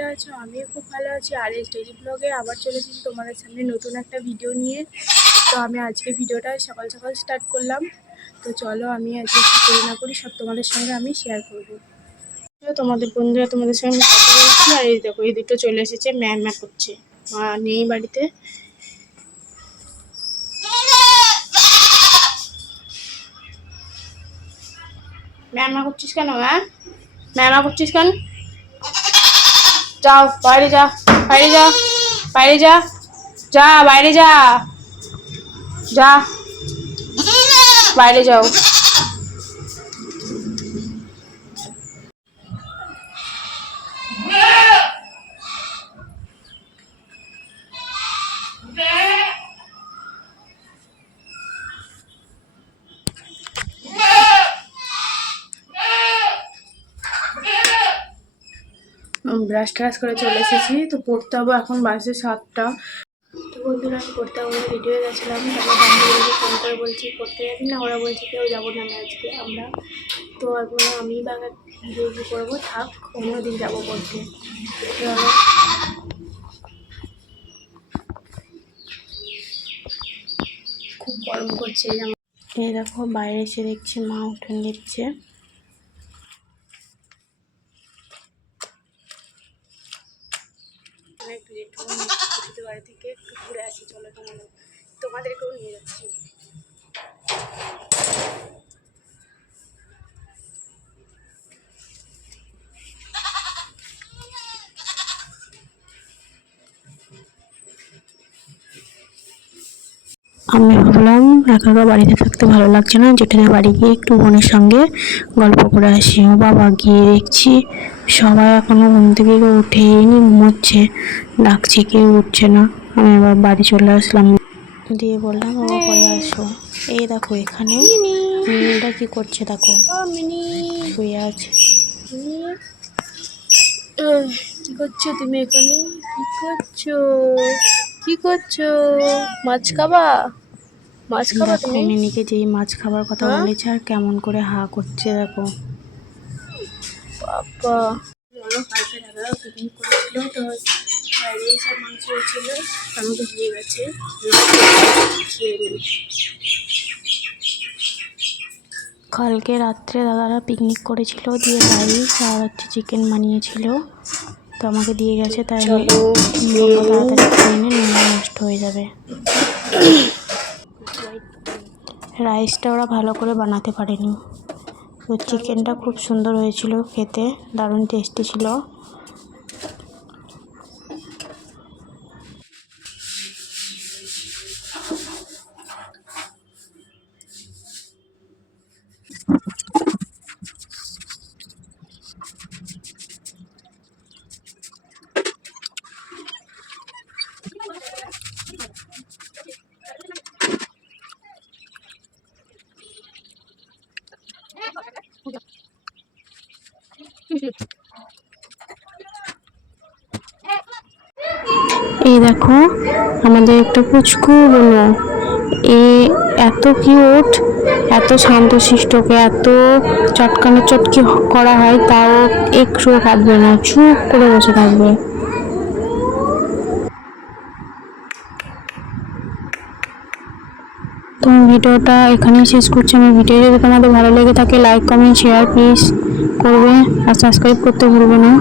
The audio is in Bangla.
ভালো আছো? আমিও খুব ভালো আছি। আর এই ডেইলি ব্লগে আবার চলে এসেছি তোমাদের সামনে নতুন একটা ভিডিও নিয়ে। তো আমি আজকে ভিডিওটা সকাল সকাল স্টার্ট করলাম। তো চলো আমি আজকে কী করি না করি সব তোমাদের সঙ্গে আমি শেয়ার করবো। তোমাদের বন্ধুরা তোমাদের সঙ্গে কথা বলছি। আর এই দেখো এই দুটো চলে এসেছে, ম্যা করছে। মা নেই বাড়িতে। ম্যা করছিস কেন? ম্যা করছিস কেন? যাও বাইরে যা, বাইরে যা, বাইরে যা, যা বাইরে যা, যা বাইরে যাও। ব্রাশ ট্রাশ করে চলে এসেছি। তো পড়তে হবে, এখন বাজে 7টা। তো বন্ধুরা আমি পড়তে হবে রেডি হয়ে গেছিলাম। তারপর বান্ধবীদেরকে ফোন করে বলছি পড়তে যাবি না? ওরা বলছে কেউ যাবো না আজকে আমরা। তো এখন আমি বা কী করবো, থাক অন্যদিন যাবো পড়তে। খুব গরম করছে। এই দেখো বাইরে এসে দেখছি মা উঠোন দিচ্ছে। বাড়ি থেকে একটু ঘুরে আসি, চলো তোমাদেরকেও নিয়ে যাচ্ছি। আমি ভাবলাম একা একা বাড়িতে থাকতে ভালো লাগছে না, যেখানে বাড়ি গিয়ে একটু বোনের সঙ্গে গল্প করে আসি। ও বাবা, গিয়ে দেখছি সবাই এখনো ঘুম থেকে উঠেইনি, ঘুমোচ্ছে। ডাকছি কেউ উঠছে না। আমি আবার বাড়ি চলে আসলাম, দিয়ে বললাম বাবা পরে আসো। এই দেখো এখানে মিনিটা কি করছে, দেখো শুয়ে আছে। কি করছো তুমি এখানে? কি করছো? কি করছো? মাছ খাবা? মাছ খাবা তুমি? মিনিকে যেই মাছ খাবার কথা বলেছে আর কেমন করে হা করছে দেখো। বাবা কালকে দাদাও পিকনিক করেছিল, তো বাইরে সব মাংস হয়েছিল, আমাকে দিয়ে গেছে। কালকে রাত্রে দাদারা পিকনিক করেছিল, দিয়ে রাইস আর হচ্ছে চিকেন বানিয়েছিল, তো আমাকে দিয়ে গেছে। তাই আমি তাড়াতাড়ি খেয়ে নিয়ে নষ্ট হয়ে যাবে। রাইসটা ওরা ভালো করে বানাতে পারেনি। তো চিকেনটা খুব সুন্দর হয়েছিল খেতে, দারুণ টেস্টি ছিল। এই দেখো আমাদের একটা পুচকু বোনো, এত কিউট, এত শান্তশিষ্টকে এত চটকানো চটকি করা হয়, তাও একটুও কাঁদবে না, চুপ করে বসে থাকবে। তো ভিডিওটা এখানেই শেষ করছি। আমার ভিডিও যদি তোমাদের ভালো লেগে থাকে লাইক কমেন্ট শেয়ার প্লিজ করবে, আর সাবস্ক্রাইব করতে ভুলবে না।